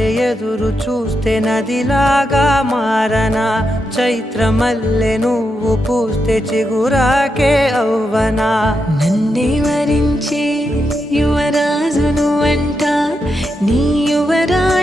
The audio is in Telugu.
వలె ఎదురు చూస్తే నదిలాగా మారనా, చైత్రమల్లె నువ్వు పూస్తే చిగురాకే అవ్వనా. నన్నే వరించే యువరాజును అంట నీ యువరాజు